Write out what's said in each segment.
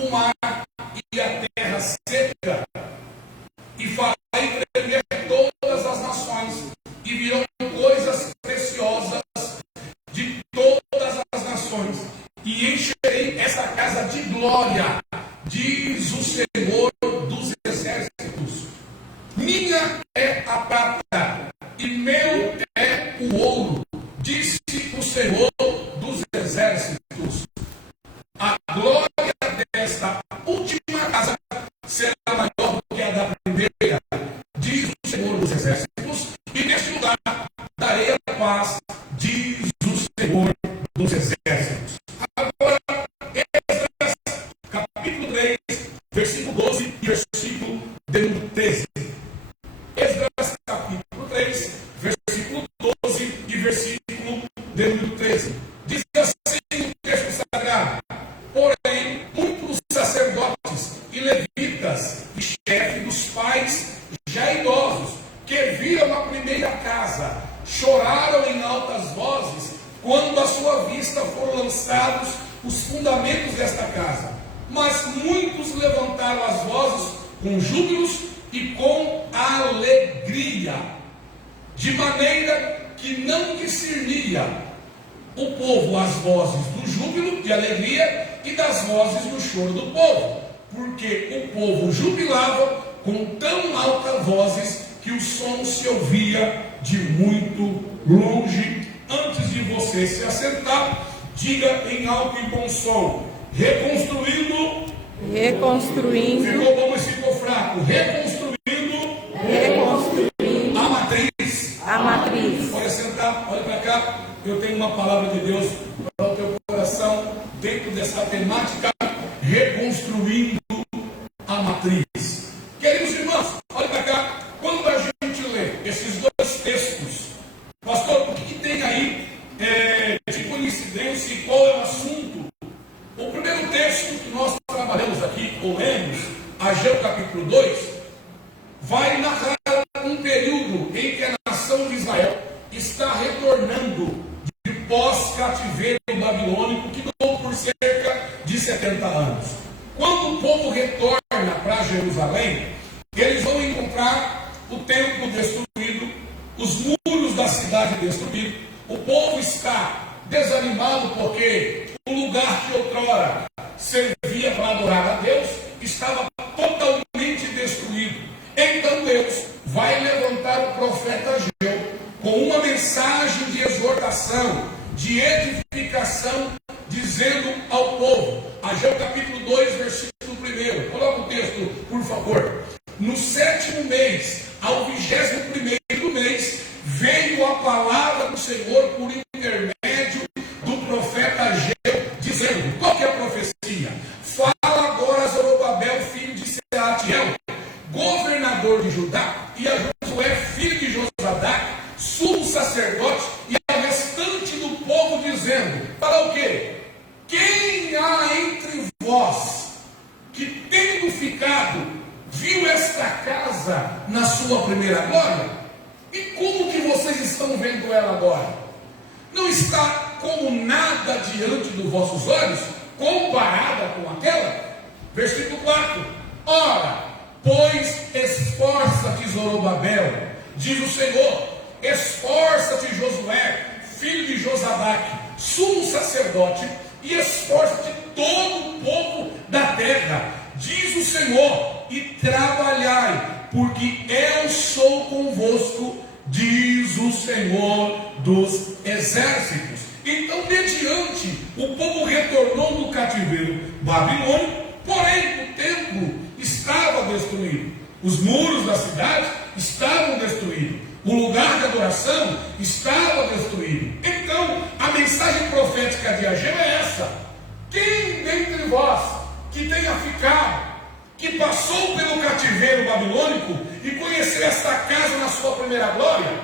o mar e a terra seca, e farei tremer todas as nações, e virão coisas preciosas de todas as nações, e encherei essa casa de glória, diz o Senhor dos exércitos. Minha é a prata, e meu é o ouro, disse o Senhor dos exércitos. A glória desta última casa será maior do que a da primeira, diz o Senhor dos exércitos, e neste lugar darei a paz, diz o Senhor dos exércitos. Agora, Esdras, capítulo 3, versículo 12 e versículo de número 13. Esdras, capítulo 3, versículo 12 e versículo de número 13. Diz assim o texto sagrado: porém, muitos sacerdotes e levitas e chefes dos pais já idosos, que viram a primeira casa, choraram em altas vozes quando à sua vista foram lançados os fundamentos desta casa. Mas muitos levantaram as vozes com júbilos e com alegria, de maneira que não discernia o povo as vozes do júbilo e alegria e das vozes do choro do povo, porque o povo jubilava com tão altas vozes que o som se ouvia de muito longe. Antes de você se assentar, diga em alto e bom som: reconstruindo. Ficou bom, mas ficou fraco. Reconstruindo a matriz. Pode sentar, olha para cá. Eu tenho uma palavra de Deus para o teu coração dentro dessa temática, reconstruindo a matriz. Queridos irmãos, olha para cá. Quando a gente lê esses dois textos, pastor, o que tem aí de coincidência e qual é o assunto? O primeiro texto que nós trabalhamos aqui, ou lemos, Ageu capítulo 2, vai narrar um período em que a nação de Israel está retornando de pós-cativeiro babilônico, que durou por cerca de 70 anos. Quando o povo retorna para Jerusalém, eles vão encontrar o templo destruído, os muros da cidade destruídos. O povo está desanimado porque o lugar que outrora servia para adorar a Deus estava totalmente destruído. Então Deus vai levantar o profeta Ageu com uma mensagem de exortação, de edificação, dizendo ao povo. Ageu capítulo 2, versículo 1. Coloca o texto, por favor. No 7º mês, ao 21º mês, veio a palavra do Senhor por intermédio do profeta Ageu, dizendo: qual que é a profecia? Fala agora a Zorobabel, filho de Sealtiel, governador de Judá, e a Josué, filho de Josadac, sumo sacerdote, e ao restante do povo, dizendo: para o quê? Quem há entre vós que, tendo ficado, viu esta casa na sua primeira glória? E como que vocês estão vendo ela agora? Não está como nada diante dos vossos olhos, comparada com aquela? Versículo 4. Ora, pois esforça-te, Zorobabel, diz o Senhor, esforça-te, Josué, filho de Josadac, sumo sacerdote, e esforça-te todo o povo da terra, diz o Senhor, e trabalhai, porque eu sou convosco, diz o Senhor dos exércitos. Então, mediante o povo retornou do cativeiro babilônico, porém o templo estava destruído, os muros da cidade estavam destruídos, o lugar de adoração estava destruído. Então, a mensagem profética de Ageu é essa: quem dentre vós que tenha ficado, que passou pelo cativeiro babilônico e conheceu esta casa na sua primeira glória?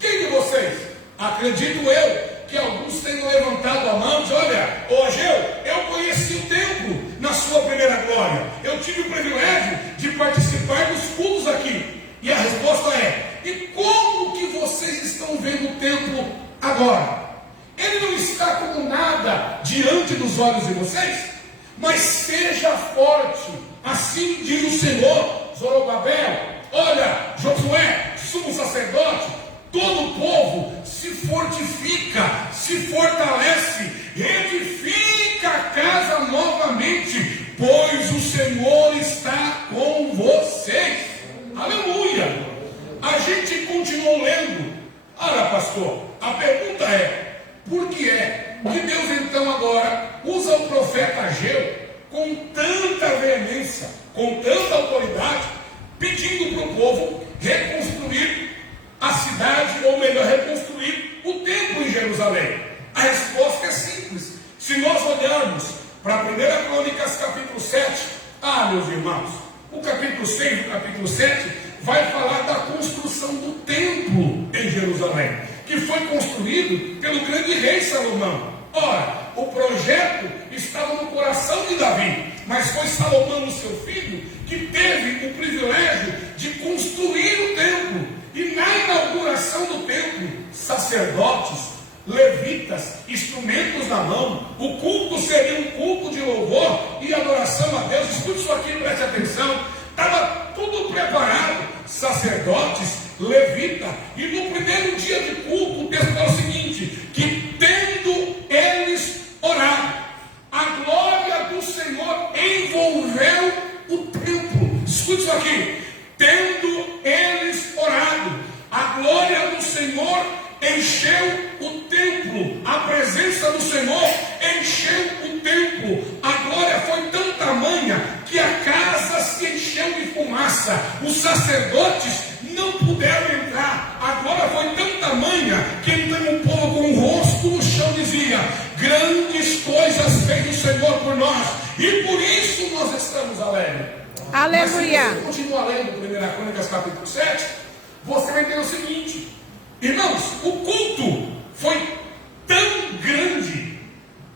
Quem de vocês? Acredito eu que alguns tenham levantado a mão e dizer: olha, ô Ageu, eu conheci o templo na sua primeira glória, eu tive o privilégio de participar dos cultos aqui. E a resposta é: e como que vocês estão vendo o templo agora? Ele não está como nada diante dos olhos de vocês? Mas seja seja forte, assim diz o Senhor. Zorobabel, olha, Josué, sumo sacerdote, todo o povo se fortifica, se fortalece, edifica a casa novamente, pois o Senhor está com vocês. Aleluia! A gente continuou lendo. Olha, pastor, a pergunta é: por que é que Deus então agora usa o profeta Ageu com tanta veemência, com tanta autoridade, pedindo para o povo reconstruir a cidade, ou melhor, reconstruir o templo em Jerusalém? A resposta é simples. Se nós olharmos para 1 Crônicas capítulo 7, meus irmãos, o capítulo 6 e o capítulo 7 vai falar da construção do templo em Jerusalém, que foi construído pelo grande rei Salomão. Ora, o projeto estava no coração de Davi, mas foi Salomão, o seu filho, que teve o privilégio de construir o templo. E na inauguração do templo, sacerdotes, levitas, instrumentos na mão, o culto seria um culto de louvor e adoração a Deus. Escute isso aqui, preste atenção. Estava tudo preparado, sacerdotes, levita, e no primeiro dia de culto, o texto fala o seguinte: que tendo eles orado, a glória do Senhor envolveu o templo. Escute isso aqui: tendo eles orado, a glória do Senhor encheu o templo, a presença do Senhor encheu o templo. A glória foi tão tamanha que a casa se encheu de fumaça. Os sacerdotes não puderam entrar. A glória foi tão tamanha que então o povo com o rosto no chão dizia: grandes coisas fez o Senhor por nós, e por isso nós estamos alegres. Aleluia. Mas se você continuar lendo 1 Crônicas capítulo 7, você vai ter o seguinte: irmãos, o culto foi tão grande,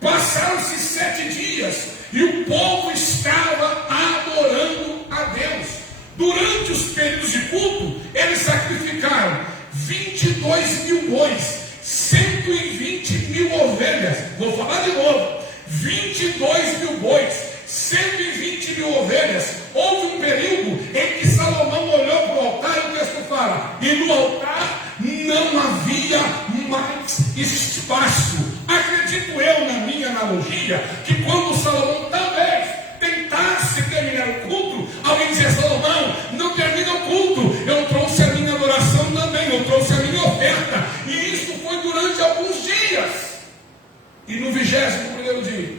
passaram-se 7 dias, e o povo estava adorando a Deus. Durante os períodos de culto, eles sacrificaram 22 mil bois, 120 mil ovelhas. Vou falar de novo: 22 mil bois, 120 mil ovelhas. Houve um período em que Salomão olhou para o altar, e o texto fala: e no altar não havia mais espaço. Acredito eu, na minha analogia, que quando Salomão talvez tentasse terminar o culto, alguém dizia: Salomão, não termina o culto, eu trouxe a minha adoração também, eu trouxe a minha oferta. E isso foi durante alguns dias. E no 21º dia,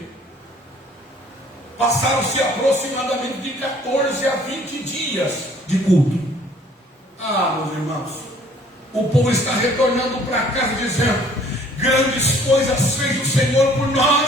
passaram-se aproximadamente de 14 a 20 dias de culto. Meus irmãos, o povo está retornando para casa dizendo: grandes coisas fez o Senhor por nós,